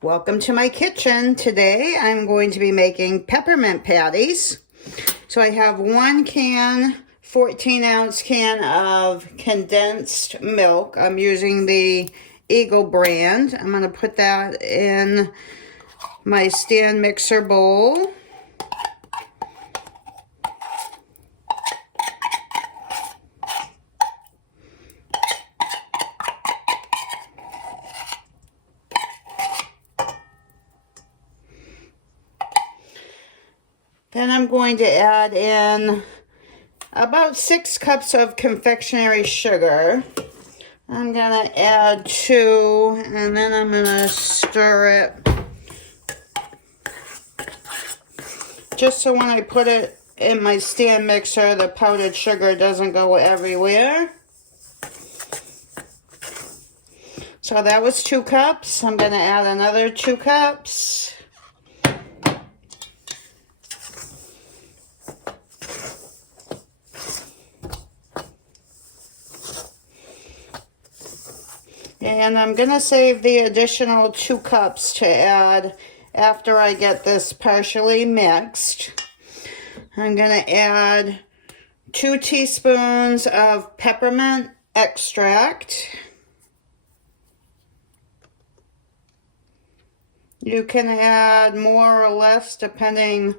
Welcome to my kitchen. Today I'm going to be making peppermint patties. So I have 1 can, 14-ounce can of condensed milk. I'm using the Eagle brand. I'm going to put that in my stand mixer bowl. Then I'm going to add in about 6 cups of confectionery sugar. I'm going to add 2, and then I'm going to stir it. Just so when I put it in my stand mixer, the powdered sugar doesn't go everywhere. So that was 2 cups. I'm going to add another 2 cups. And I'm going to save the additional 2 cups to add after I get this partially mixed. I'm going to add 2 teaspoons of peppermint extract. You can add more or less depending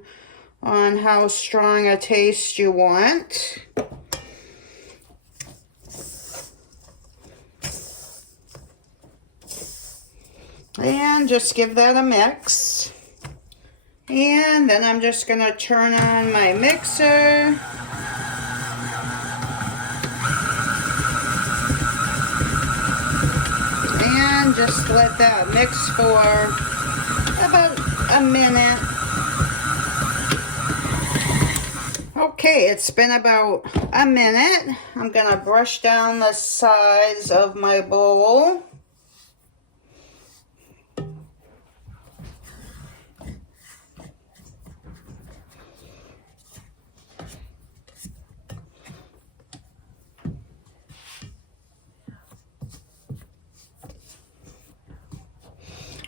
on how strong a taste you want. And just give that a mix. And then I'm just going to turn on my mixer. And just let that mix for about a minute. Okay, it's been about a minute. I'm going to brush down the sides of my bowl.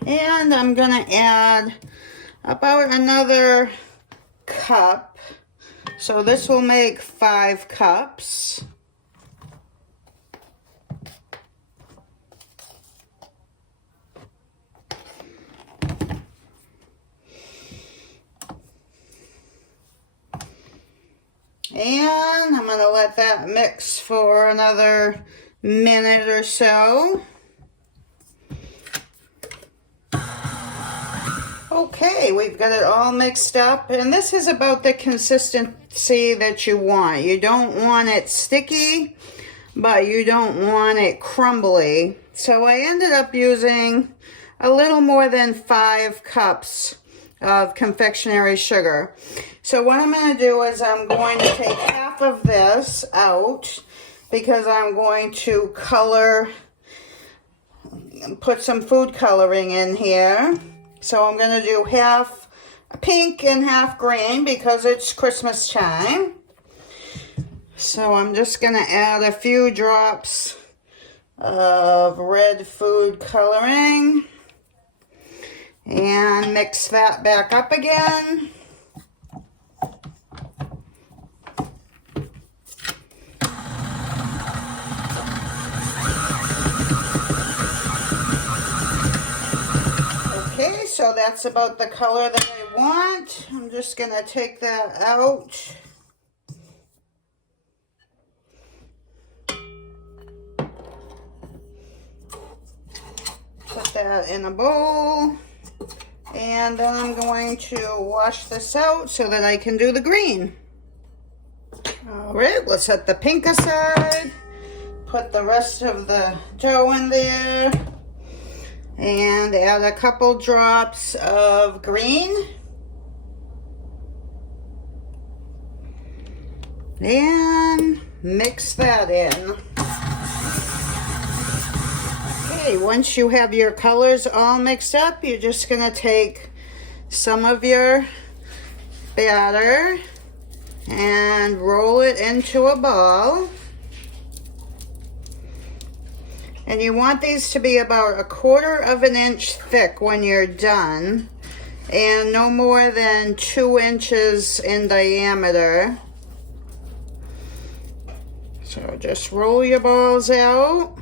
And I'm going to add about another cup. So this will make 5 cups. And I'm going to let that mix for another minute or so. Okay, we've got it all mixed up, and this is about the consistency that you want. You don't want it sticky, but you don't want it crumbly. So I ended up using a little more than 5 cups of confectionery sugar. So what I'm going to do is I'm going to take half of this out because I'm going to put some food coloring in here. So I'm going to do half pink and half green because it's Christmas time. So I'm just going to add a few drops of red food coloring and mix that back up again. Okay, so that's about the color that I want. I'm just going to take that out. Put that in a bowl. And then I'm going to wash this out so that I can do the green. Alright, let's set the pink aside. Put the rest of the dough in there. And add a couple drops of green. And mix that in. Okay, once you have your colors all mixed up, you're just going to take some of your batter and roll it into a ball. And you want these to be about 1/4 of an inch thick when you're done, and no more than 2 inches in diameter. So just roll your balls out.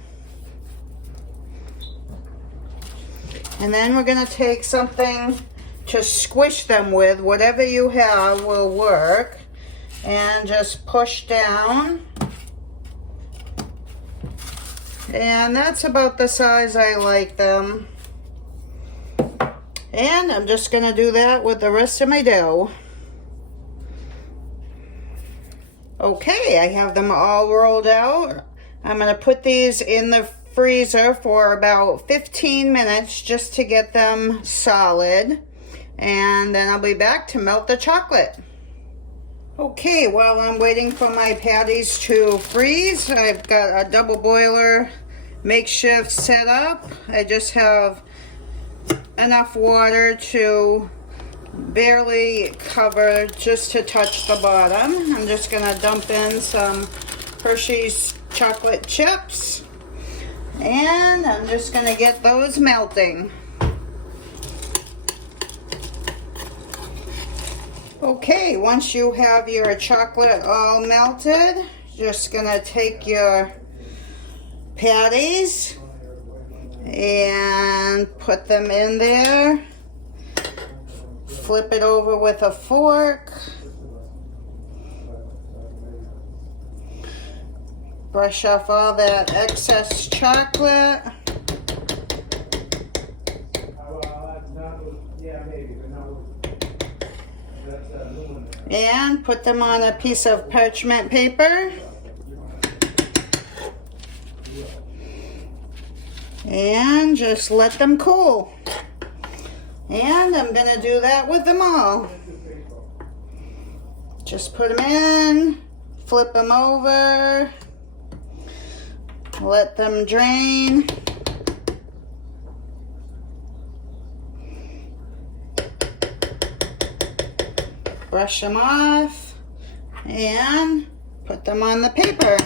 And then we're going to take something to squish them with. Whatever you have will work. And just push down. And that's about the size I like them. And I'm just going to do that with the rest of my dough. Okay, I have them all rolled out. I'm going to put these in the freezer for about 15 minutes just to get them solid. And then I'll be back to melt the chocolate. Okay, while I'm waiting for my patties to freeze, I've got a double boiler makeshift set up. I just have enough water to barely cover, just to touch the bottom. I'm just going to dump in some Hershey's chocolate chips, and I'm just going to get those melting. Okay, once you have your chocolate all melted, just going to take your patties and put them in there. Flip it over with a fork. Brush off all that excess chocolate. And put them on a piece of parchment paper. And just let them cool. And I'm going to do that with them all. Just put them in, flip them over, let them drain. Brush them off and put them on the paper.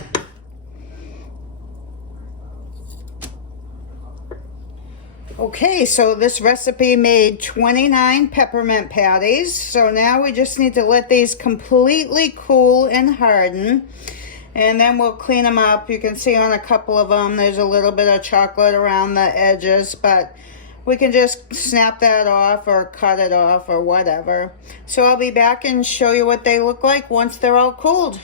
Okay, so this recipe made 29 peppermint patties. So now we just need to let these completely cool and harden. And then we'll clean them up. You can see on a couple of them there's a little bit of chocolate around the edges, but we can just snap that off or cut it off or whatever. So I'll be back and show you what they look like once they're all cooled.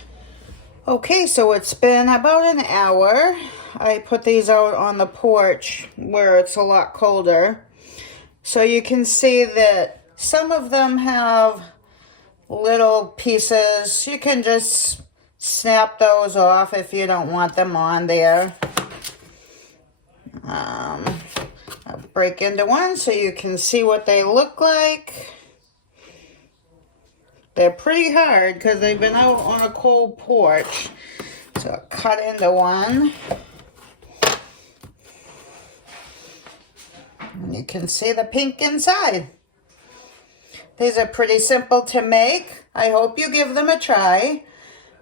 Okay, so it's been about an hour. I put these out on the porch where it's a lot colder. So you can see that some of them have little pieces. You can just snap those off if you don't want them on there. I'll break into one so you can see what they look like. They're pretty hard because they've been out on a cold porch. So I'll cut into one. And you can see the pink inside. These are pretty simple to make. I hope you give them a try.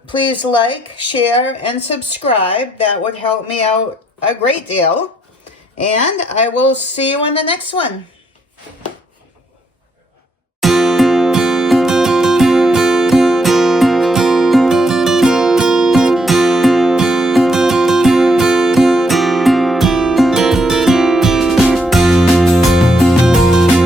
Please like, share, and subscribe. That would help me out a great deal. And I will see you in the next one.